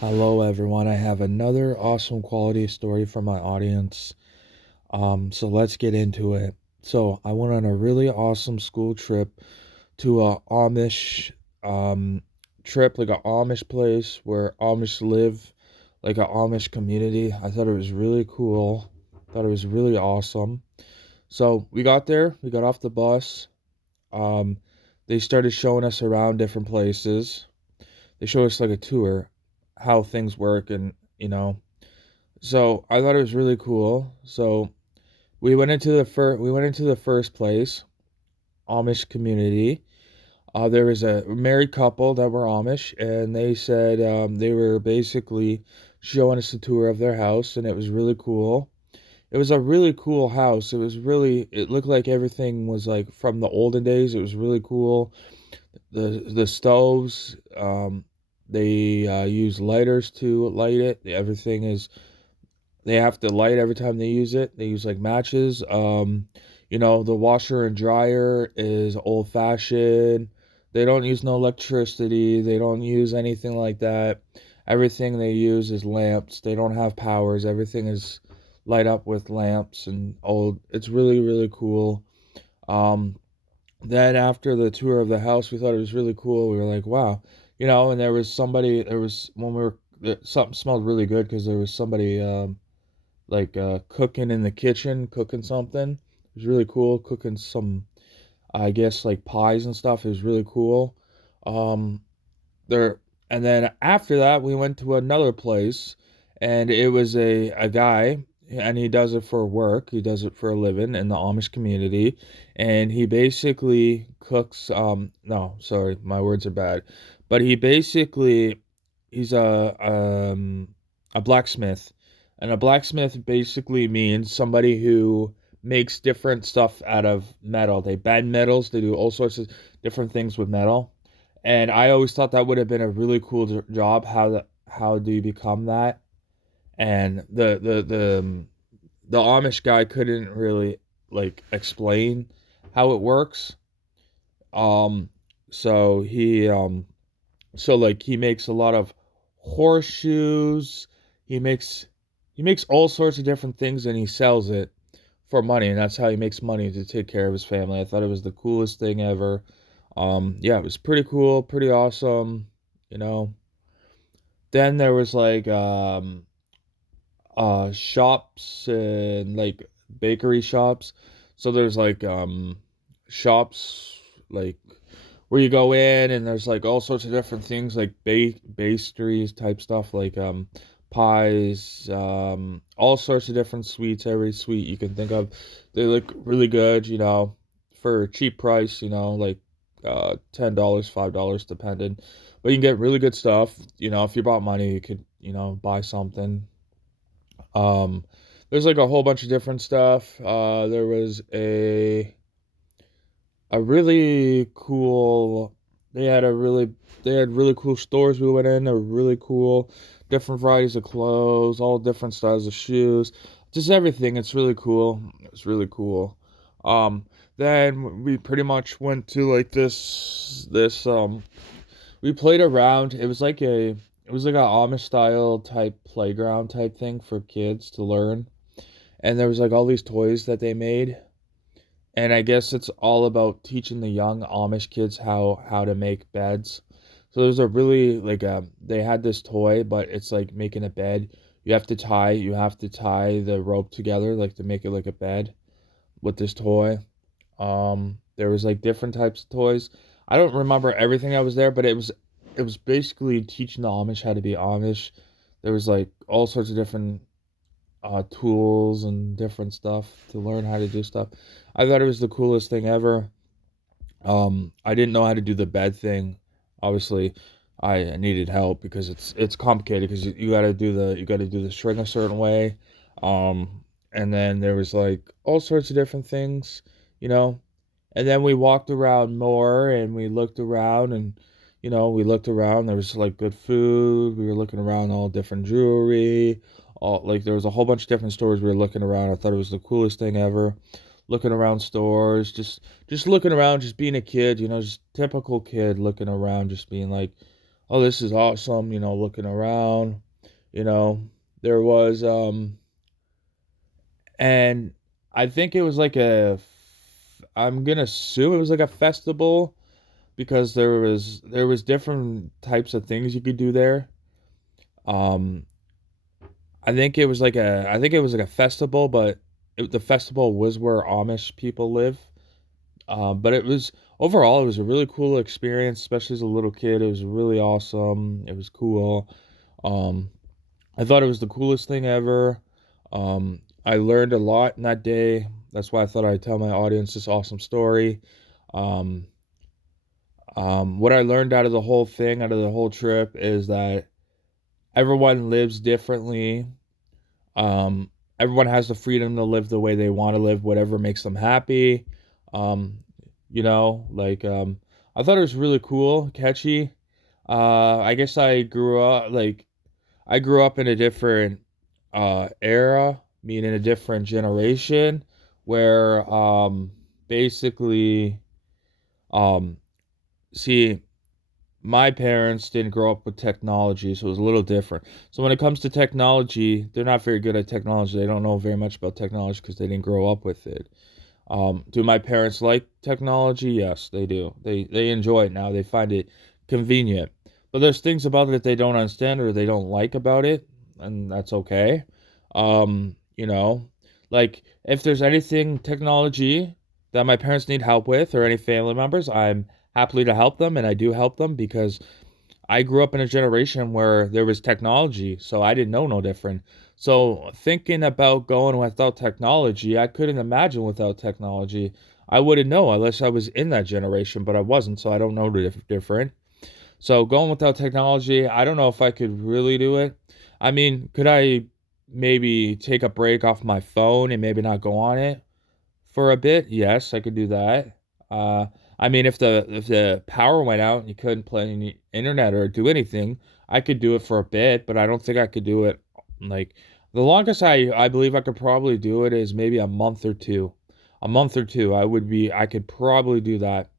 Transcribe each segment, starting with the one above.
Hello, everyone. I have another awesome quality story from my audience. So let's get into it. So I went on a really awesome school trip to a Amish um trip, like a Amish place where Amish live, like a Amish community. I thought it was really cool. Thought it was really awesome. So we got there, we got off the bus. Um, they started showing us around different places. They showed us like a tour, how things work, and so I thought it was really cool. So we went into the first place, Amish community. There was a married couple that were Amish, and they said they were basically showing us a tour of their house, and it was really cool. It was a really cool house. It looked like everything was like from the olden days. It was really cool. The stoves, they use lighters to light it. Everything is they have to light every time they use it. They use like matches. The washer and dryer is old fashioned. They don't use no electricity. They don't use anything like that. Everything they use is lamps. They don't have powers. Everything is light up with lamps and old. It's really, really cool. Um, then after the tour of the house, we thought it was really cool. We were like, wow, and there was when we were, something smelled really good because there was somebody, cooking in the kitchen, cooking something. It was really cool, cooking some, I guess, like pies and stuff. It was really cool. Um, there, and then after that, we went to another place, and it was a guy, and he does it for work. He does it for a living in the Amish community, and he basically cooks. No, sorry, my words are bad, but he's a blacksmith, and a blacksmith basically means somebody who makes different stuff out of metal. They bend metals. They do all sorts of different things with metal, and I always thought that would have been a really cool job. How do you become that? And the Amish guy couldn't really like explain how it works. Um, so he makes a lot of horseshoes. He makes he makes all sorts of different things, and he sells it for money, and that's how he makes money to take care of his family. I thought it was the coolest thing ever. Yeah, it was pretty cool, pretty awesome, you know. Then there was like shops and like bakery shops. So there's like shops like where you go in and there's like all sorts of different things like pastries type stuff like pies, all sorts of different sweets, every sweet you can think of. They look really good, for a cheap price, like $10, $5 depending. But you can get really good stuff. If you brought money, you could, buy something. Um, there's like a whole bunch of different stuff. There was a really cool. They had a really they had really cool stores we went in. They were really cool, different varieties of clothes, all different styles of shoes, just everything. It's really cool. It's really cool. Um, then we pretty much went to like this. We played around. It was like a Amish style type playground type thing for kids to learn. And there was like all these toys that they made, and I guess it's all about teaching the young Amish kids how to make beds. So there's a really like they had this toy, but it's like making a bed. You have to tie the rope together like to make it like a bed with this toy. There was like different types of toys. I don't remember everything that was there, but it was basically teaching the Amish how to be Amish. There was like all sorts of different tools and different stuff to learn how to do stuff. I thought it was the coolest thing ever. I didn't know how to do the bed thing. Obviously, I needed help because it's complicated because you got to do the string a certain way. And then there was like all sorts of different things, you know. And then we walked around more and we looked around and we looked around. There was like good food. We were looking around all different jewelry. All like there was a whole bunch of different stores we were looking around. I thought it was the coolest thing ever. Looking around stores, just looking around, just being a kid, just typical kid looking around, just being like, oh, this is awesome, looking around, you know. There was and I think it was like I'm gonna assume it was like a festival because there was different types of things you could do there. Um, I think it was like a festival, but the festival was where Amish people live. But it was overall it was a really cool experience, especially as a little kid. It was really awesome. It was cool. Um, I thought it was the coolest thing ever. I learned a lot in that day. That's why I thought I'd tell my audience this awesome story. Um, what I learned out of the whole thing, out of the whole trip, is that everyone lives differently. Um, Everyone has the freedom to live the way they want to live, whatever makes them happy. Um, I thought it was really cool, catchy. I guess I grew up in a different era, meaning a different generation, where basically um see my parents didn't grow up with technology, so it was a little different. So when it comes to technology, they're not very good at technology. They don't know very much about technology because they didn't grow up with it. Do my parents like technology? Yes, they do. They enjoy it now. They find it convenient. But there's things about it that they don't understand or they don't like about it, and that's okay. You know, like if there's anything technology that my parents need help with or any family members, I'm happily to help them and I do help them because I grew up in a generation where there was technology, so I didn't know no different. So thinking about going without technology, I couldn't imagine without technology. I wouldn't know unless I was in that generation, but I wasn't, so I don't know the different. So going without technology, I don't know if I could really do it. I mean, could I maybe take a break off my phone and maybe not go on it? For a bit, yes, I could do that. Uh, I mean, if the power went out and you couldn't play any internet or do anything, I could do it for a bit, but I don't think I could do it like the longest I believe I could probably do it is maybe a month or two. A month or two, I could probably do that,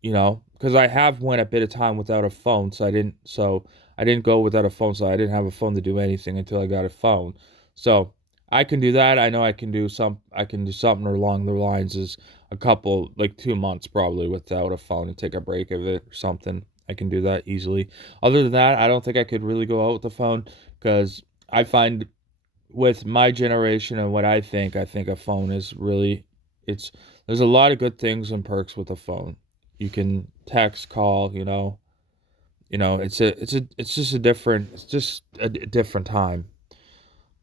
because I have went a bit of time without a phone, so I didn't go without a phone, so I didn't have a phone to do anything until I got a phone. So I can do that. I know I can do something along the lines is a couple like 2 months probably without a phone and take a break of it or something. I can do that easily. Other than that, I don't think I could really go out with the phone because I find with my generation and what I think a phone is really it's there's a lot of good things and perks with a phone. You can text, call, it's just a different time.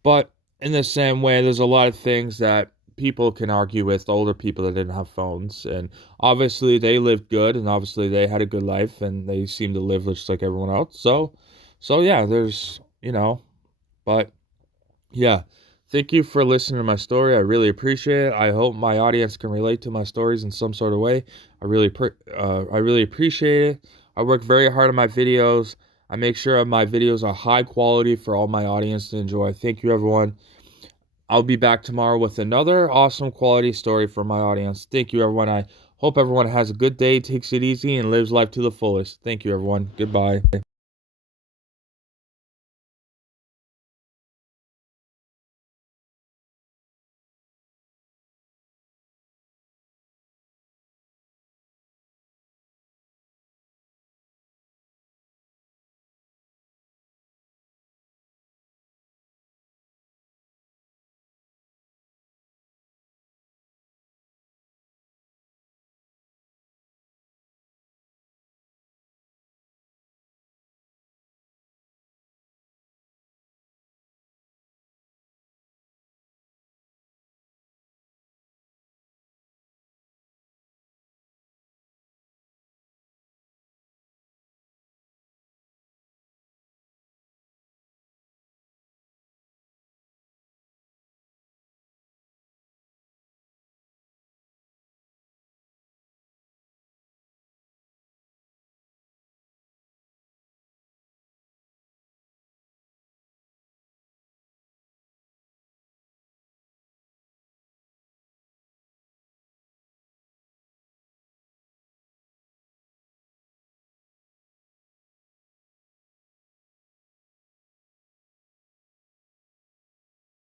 But in the same way, there's a lot of things that people can argue with older people that didn't have phones, and obviously they lived good, and obviously they had a good life, and they seem to live just like everyone else. So yeah, but yeah. Thank you for listening to my story. I really appreciate it. I hope my audience can relate to my stories in some sort of way. I really appreciate it. I work very hard on my videos. I make sure my videos are high quality for all my audience to enjoy. Thank you, everyone. I'll be back tomorrow with another awesome quality story for my audience. Thank you, everyone. I hope everyone has a good day, takes it easy, and lives life to the fullest. Thank you, everyone. Goodbye.